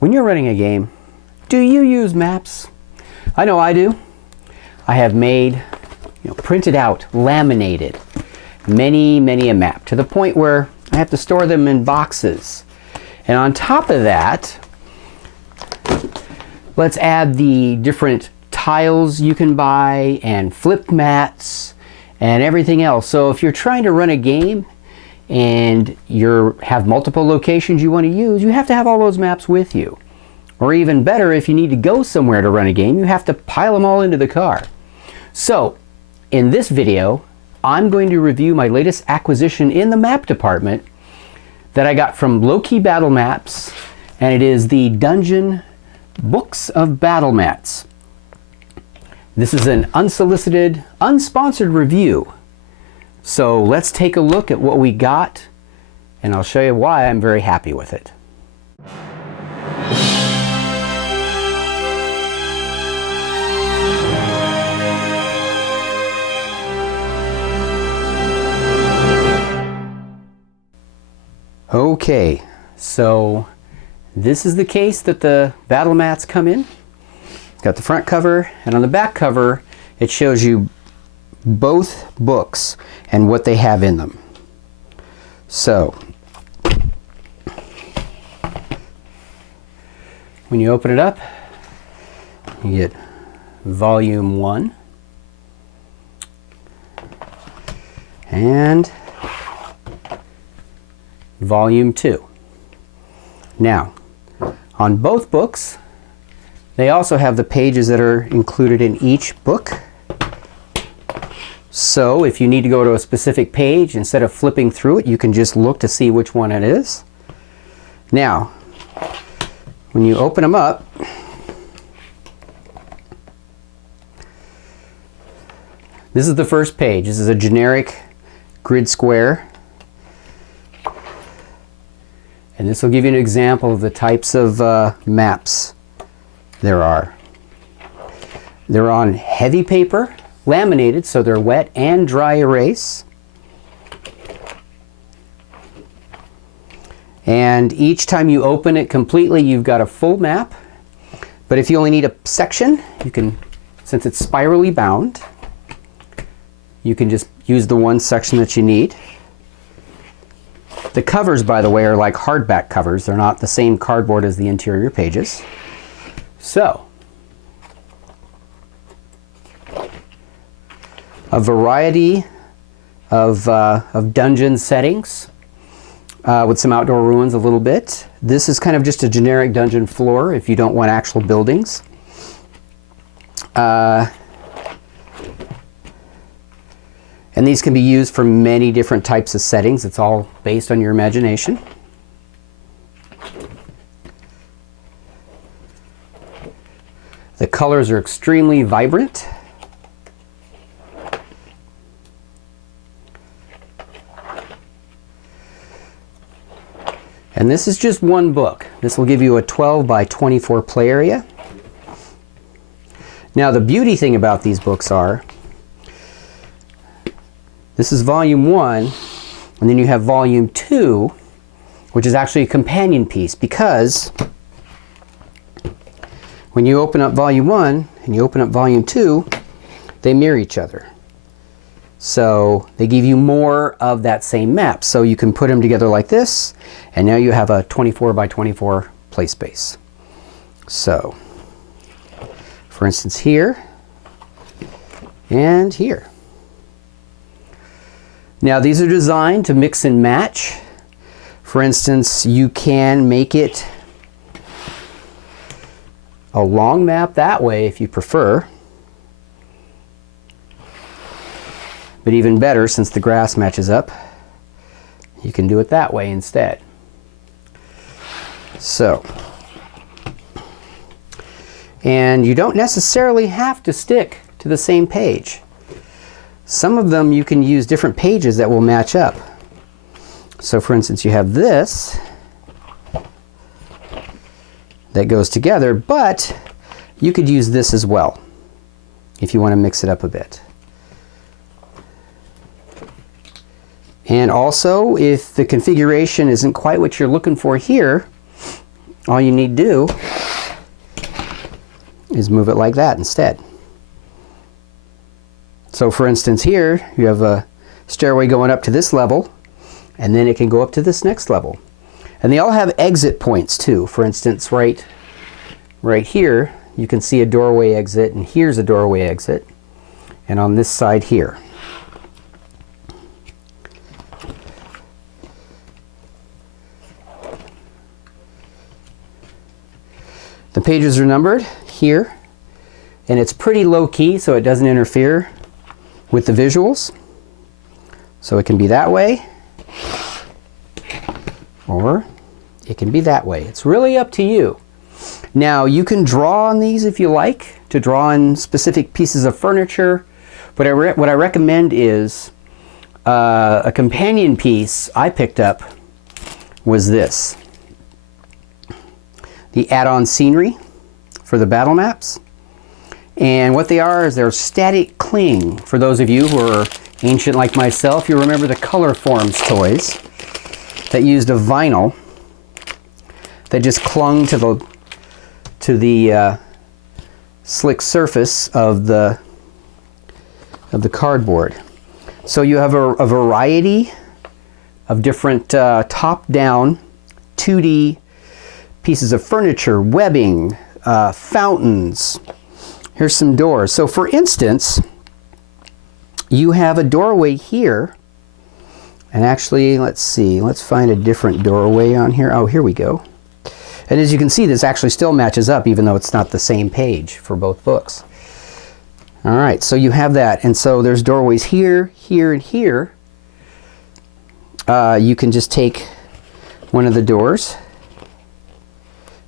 When you're running a game, do you use maps? I know I do. I have made, printed out, laminated many a map to the point where I have to store them in boxes. And on top of that, let's add the different tiles you can buy and flip mats and everything else. So if you're trying to run a game and you have multiple locations you want to use, you have to have all those maps with you. Or even better, if you need to go somewhere to run a game, you have to pile them all into the car. So in this video, I'm going to review my latest acquisition in the map department that I got from Loke Battle Maps, and it is the Dungeon Books of Battle Mats. This is an unsolicited, unsponsored review. So let's take a look at what we got, and I'll show you why I'm very happy with it. Okay, so this is the case that the battle mats come in. It's got the front cover, and on the back cover it shows you both books and what they have in them. So when you open it up, you get volume 1 and volume 2. Now, on both books, they also have the pages that are included in each book. So if you need to go to a specific page, instead of flipping through it, you can just look to see which one it is. Now, when you open them up, this is the first page. This is a generic grid square. And this will give you an example of the types of maps there are. They're on heavy paper, laminated, so they're wet and dry erase. And each time you open it completely, you've got a full map. But if you only need a section, you can, since it's spirally bound, you can just use the one section that you need. The covers, by the way, are like hardback covers. They're not the same cardboard as the interior pages. So, a variety of dungeon settings with some outdoor ruins a little bit. This is kind of just a generic dungeon floor if you don't want actual buildings. And these can be used for many different types of settings. It's all based on your imagination. The colors are extremely vibrant. And this is just one book. This will give you a 12 by 24 play area. Now the beauty thing about these books are, this is volume 1, and then you have volume 2, which is actually a companion piece, because when you open up volume 1 and you open up volume 2, they mirror each other. So they give you more of that same map. So you can put them together like this, and now you have a 24 by 24 play space. So, for instance, here and here. Now these are designed to mix and match. For instance, you can make it a long map that way if you prefer. But even better, since the grass matches up, you can do it that way instead. So, and you don't necessarily have to stick to the same page. Some of them you can use different pages that will match up. So for instance, you have this that goes together, but you could use this as well if you want to mix it up a bit. And also, if the configuration isn't quite what you're looking for here, all you need to do is move it like that instead. So for instance here, you have a stairway going up to this level, and then it can go up to this next level. And they all have exit points too. For instance, right here, you can see a doorway exit, and here's a doorway exit, and on this side here. The pages are numbered here, and it's pretty low key, so it doesn't interfere with the visuals. So it can be that way, or it can be that way. It's really up to you. Now you can draw on these if you like, to draw on specific pieces of furniture, but what I recommend is a companion piece I picked up was this. The add-on scenery for the battle maps. And what they are is they're static cling. For those of you who are ancient like myself, you remember the Color Forms toys that used a vinyl that just clung to the slick surface of the cardboard. So you have a variety of different top-down 2D pieces of furniture, webbing, fountains. Here's some doors. So for instance, you have a doorway here, and actually, let's see, let's find a different doorway on here. Oh, here we go. And as you can see, this actually still matches up, even though it's not the same page for both books. All right, so you have that. And so there's doorways here, here, and here. You can just take one of the doors,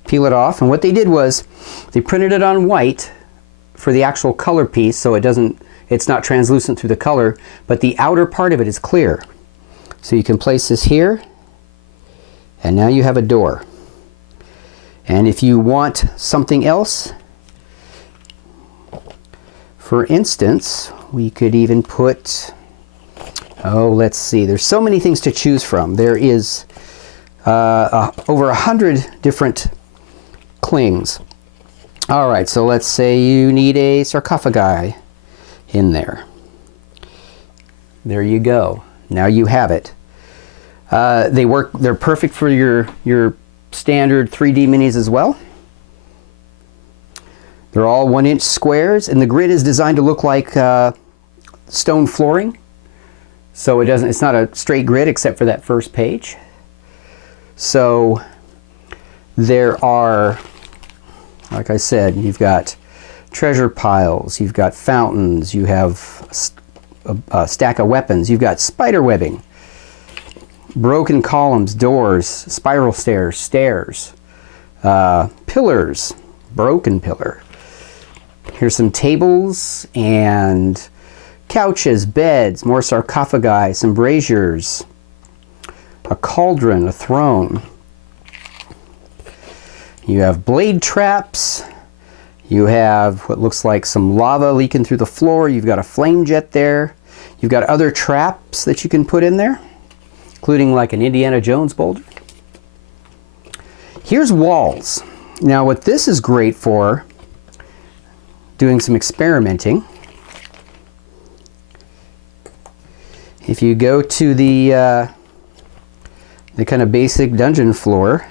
peel it off, and what they did was they printed it on white for the actual color piece, so it's not translucent through the color, but the outer part of it is clear. So you can place this here, and now you have a door. And if you want something else, for instance, we could even put, oh, let's see, there's so many things to choose from. There is over 100 different clings. All right, so let's say you need a sarcophagi in there. There you go. Now you have it. They're perfect for your standard 3D minis as well. They're all 1-inch squares, and the grid is designed to look like stone flooring. So it's not a straight grid except for that first page. So there are, like I said, you've got treasure piles, you've got fountains, you have a stack of weapons, you've got spider webbing, broken columns, doors, spiral stairs, pillars, broken pillar. Here's some tables and couches, beds, more sarcophagi, some braziers, a cauldron, a throne. You have blade traps. You have what looks like some lava leaking through the floor. You've got a flame jet there. You've got other traps that you can put in there, including like an Indiana Jones boulder. Here's walls. Now what this is great for, doing some experimenting. If you go to the kind of basic dungeon floor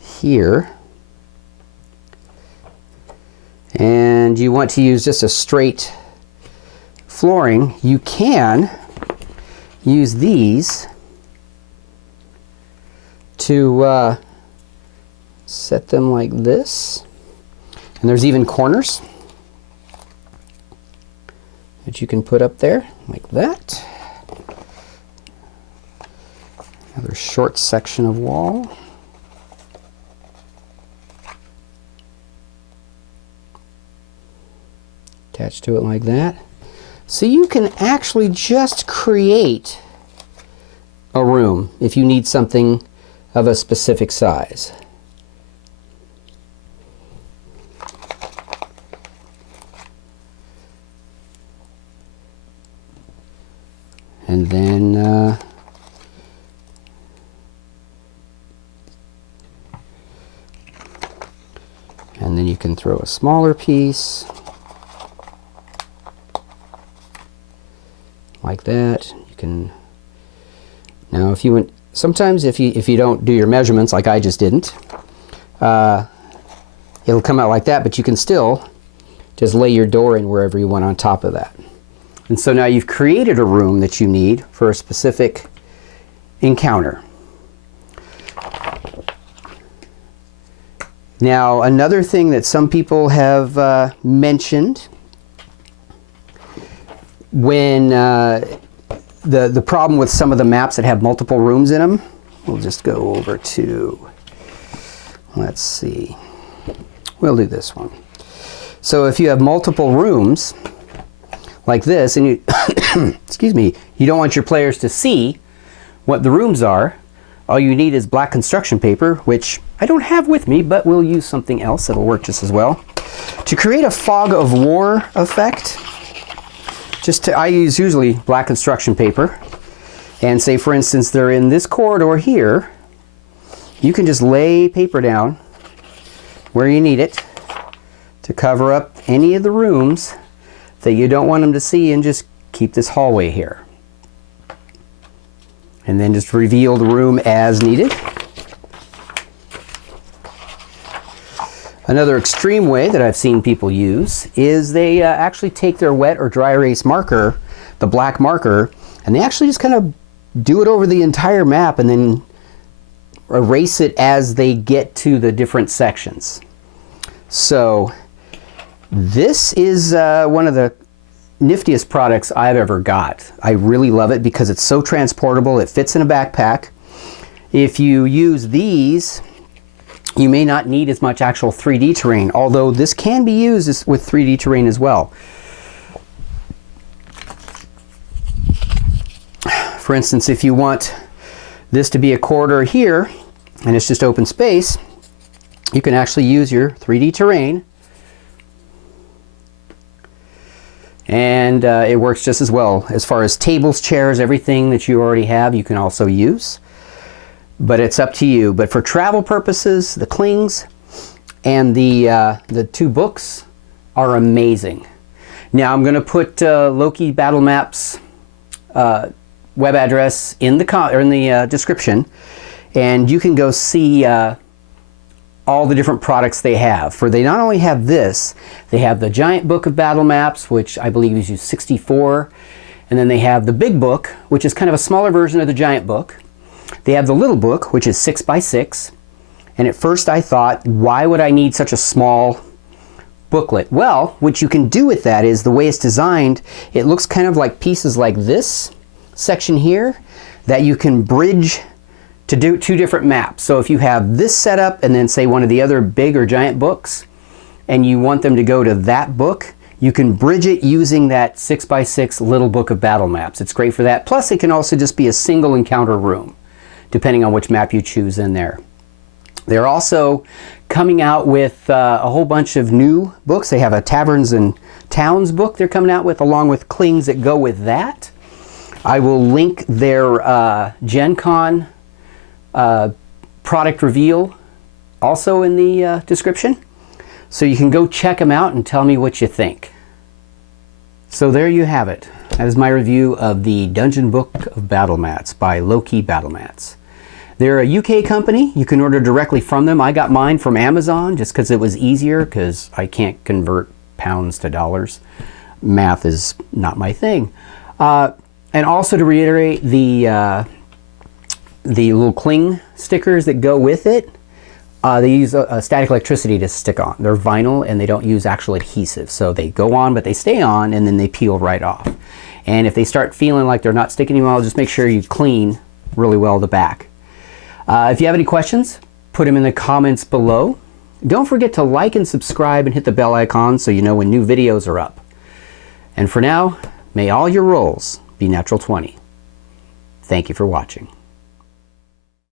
here, and you want to use just a straight flooring, you can use these to set them like this. And there's even corners that you can put up there like that. Another short section of wall. Attached to it like that. So you can actually just create a room if you need something of a specific size. And then And then you can throw a smaller piece like that. You can, now if you want, sometimes if you don't do your measurements like I just didn't, it'll come out like that, but you can still just lay your door in wherever you want on top of that. And so now you've created a room that you need for a specific encounter. Now, another thing that some people have mentioned when the problem with some of the maps that have multiple rooms in them, we'll just go over to, let's see, we'll do this one. So if you have multiple rooms like this, and you, excuse me, you don't want your players to see what the rooms are, all you need is black construction paper, which I don't have with me, but we'll use something else that'll work just as well. To create a fog of war effect, I use usually black construction paper, and say for instance they're in this corridor here, you can just lay paper down where you need it to cover up any of the rooms that you don't want them to see, and just keep this hallway here. And then just reveal the room as needed. Another extreme way that I've seen people use is they actually take their wet or dry erase marker, the black marker, and they actually just kind of do it over the entire map and then erase it as they get to the different sections. So this is one of the niftiest products I've ever got. I really love it because it's so transportable. It fits in a backpack. If you use these, you may not need as much actual 3D terrain, although this can be used with 3D terrain as well. For instance, if you want this to be a corridor here and it's just open space, you can actually use your 3D terrain, and it works just as well. As far as tables, chairs, everything that you already have, you can also use. But it's up to you. But for travel purposes, the clings and the two books are amazing. Now I'm going to put Loke Battle Map's web address in the description, and you can go see all the different products they have. For they not only have this, they have the giant book of battle maps, which I believe is 64, and then they have the big book, which is kind of a smaller version of the giant book. They have the little book, which is 6 by 6, and at first I thought, why would I need such a small booklet? Well, what you can do with that is the way it's designed, it looks kind of like pieces like this section here that you can bridge to do two different maps. So if you have this set up and then say one of the other big or giant books and you want them to go to that book, you can bridge it using that 6 by 6 little book of battle maps. It's great for that. Plus it can also just be a single encounter room, depending on which map you choose in there. They're also coming out with a whole bunch of new books. They have a Taverns and Towns book they're coming out with, along with clings that go with that. I will link their Gen Con product reveal also in the description, so you can go check them out and tell me what you think. So there you have it. That is my review of the Dungeon Book of Battle Mats by Loke Battle Mats. They're a UK company. You can order directly from them. I got mine from Amazon just because it was easier, because I can't convert pounds to dollars. Math is not my thing. And also to reiterate, the little cling stickers that go with it, they use static electricity to stick on. They're vinyl and they don't use actual adhesive. So they go on, but they stay on, and then they peel right off. And if they start feeling like they're not sticking well, just make sure you clean really well the back. If you have any questions, put them in the comments below. Don't forget to like and subscribe and hit the bell icon so you know when new videos are up. And for now, may all your rolls be natural 20. Thank you for watching.